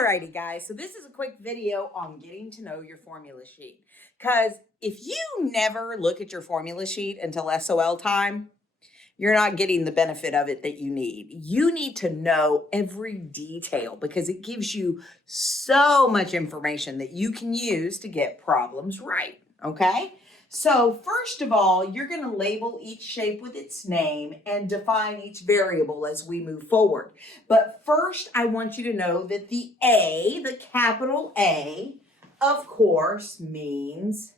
Alrighty guys, so this is a quick video on getting to know your formula sheet. Because if you never look at your formula sheet until SOL time, you're not getting the benefit of it that you need. You need to know every detail because it gives you so much information that you can use to get problems right, okay? So first of all, you're going to label each shape with its name and define each variable as we move forward. But first, I want you to know that the A, the capital A, of course, means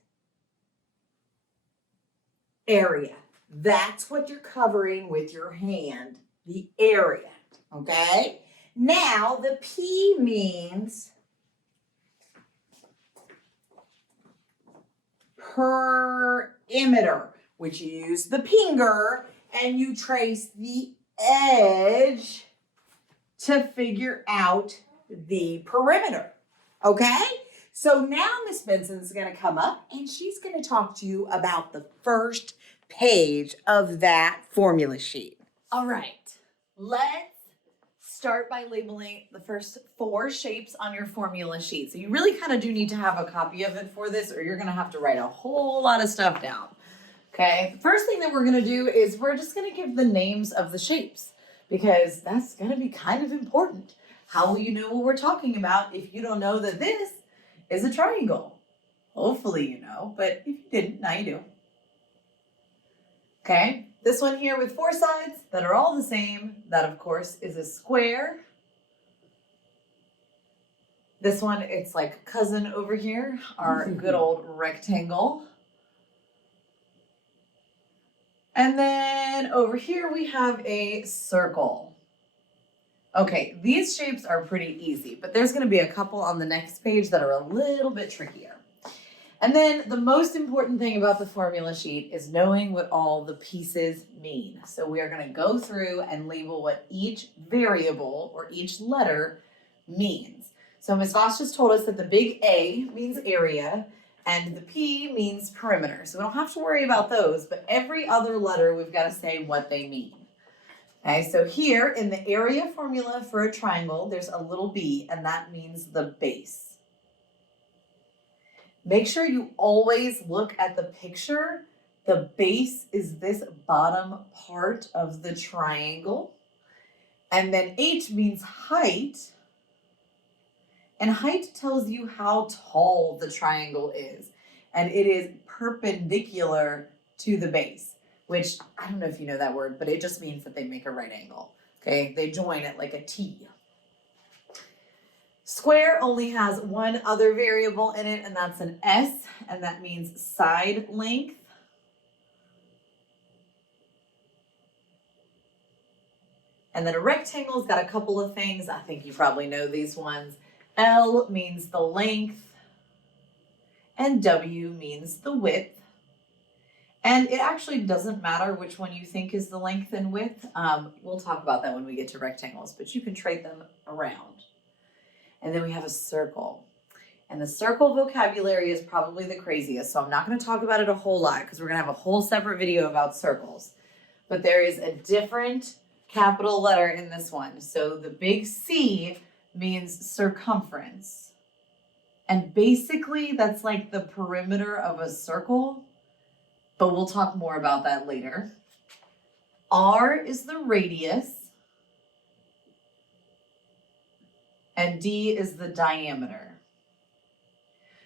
area. That's what you're covering with your hand, the area, okay? Now, the P means perimeter, which you use the finger and you trace the edge to figure out the perimeter, okay? So now Miss Benson's going to come up and she's going to talk to you about the first page of that formula sheet. All right, let's start by labeling the first 4 shapes on your formula sheet. So you really kind of do need to have a copy of it for this, or you're going to have to write a whole lot of stuff down. Okay, the first thing that we're going to do is we're just going to give the names of the shapes because that's going to be kind of important. How will you know what we're talking about if you don't know that this is a triangle? Hopefully you know, but if you didn't, now you do. Okay, this one here with 4 sides that are all the same, that of course is a square. This one, it's like cousin over here, our good old rectangle. And then over here we have a circle. Okay, these shapes are pretty easy, but there's going to be a couple on the next page that are a little bit trickier. And then the most important thing about the formula sheet is knowing what all the pieces mean. So we are going to go through and label what each variable or each letter means. So Ms. Voss just told us that the big A means area and the P means perimeter. So we don't have to worry about those, but every other letter we've got to say what they mean. Okay, so here in the area formula for a triangle, there's a little b, and that means the base. Make sure you always look at the picture. The base is this bottom part of the triangle. And then H means height. And height tells you how tall the triangle is. And it is perpendicular to the base, which I don't know if you know that word, but it just means that they make a right angle. Okay, they join it like a T. Square only has one other variable in it, and that's an S, and that means side length. And then a rectangle's got a couple of things. I think you probably know these ones. L means the length, and W means the width. And it actually doesn't matter which one you think is the length and width. We'll talk about that when we get to rectangles, but you can trade them around. And then we have a circle. And the circle vocabulary is probably the craziest, so I'm not going to talk about it a whole lot because we're going to have a whole separate video about circles. But there is a different capital letter in this one. So the big C means circumference. And basically that's like the perimeter of a circle, but we'll talk more about that later. R is the radius. And D is the diameter.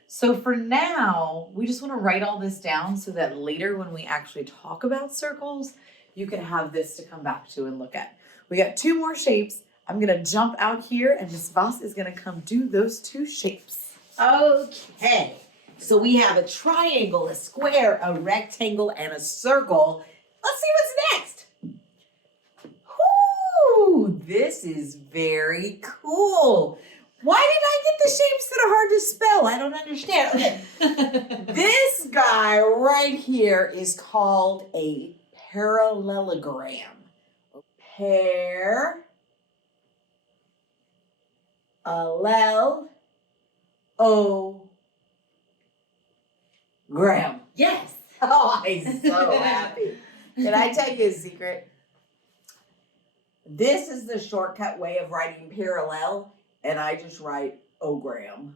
So for now, we just want to write all this down so that later when we actually talk about circles, you can have this to come back to and look at. We got 2 more shapes. I'm going to jump out here and Ms. Voss is going to come do those 2 shapes. Okay, so we have a triangle, a square, a rectangle, and a circle. Let's see what's next. Ooh, this is very cool. Why did I get the shapes that are hard to spell? I don't understand. Okay. This guy right here is called a parallelogram. Parallelogram. Yes. Oh, I'm so happy. Can I tell you a secret? This is the shortcut way of writing parallel. and I just write ogram.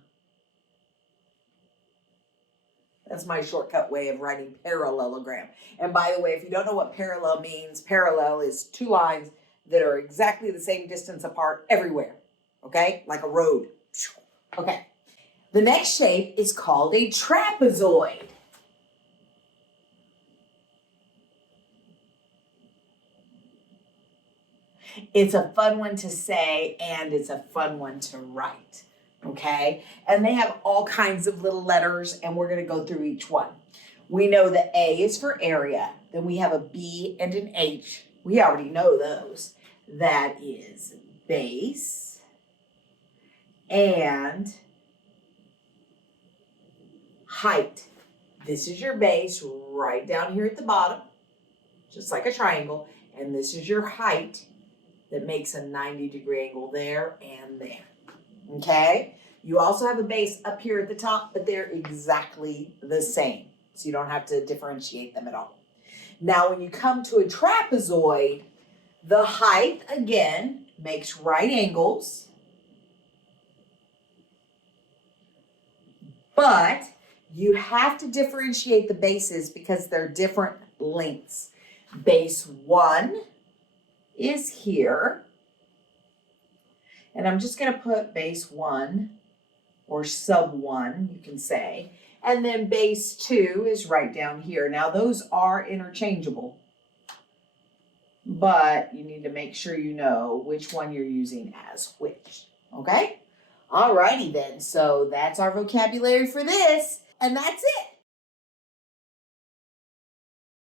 That's my shortcut way of writing parallelogram. And by the way, if you don't know what parallel means, parallel is two lines that are exactly the same distance apart everywhere. Okay? Like a road. Okay. The next shape is called a trapezoid. It's a fun one to say and it's a fun one to write. Okay? And they have all kinds of little letters and we're going to go through each one. We know that A is for area. Then we have a B and an H. We already know those. That is base and height. This is your base right down here at the bottom, just like a triangle. And this is your height that makes a 90-degree angle there and there. Okay? You also have a base up here at the top, but they're exactly the same. So you don't have to differentiate them at all. Now, when you come to a trapezoid, the height, again, makes right angles. But you have to differentiate the bases because they're different lengths. Base 1 is here. And I'm just going to put base 1 or sub 1, you can say. And then base 2 is right down here. Now, those are interchangeable. But you need to make sure you know which one you're using as which. Okay? Alrighty then. So that's our vocabulary for this. And that's it.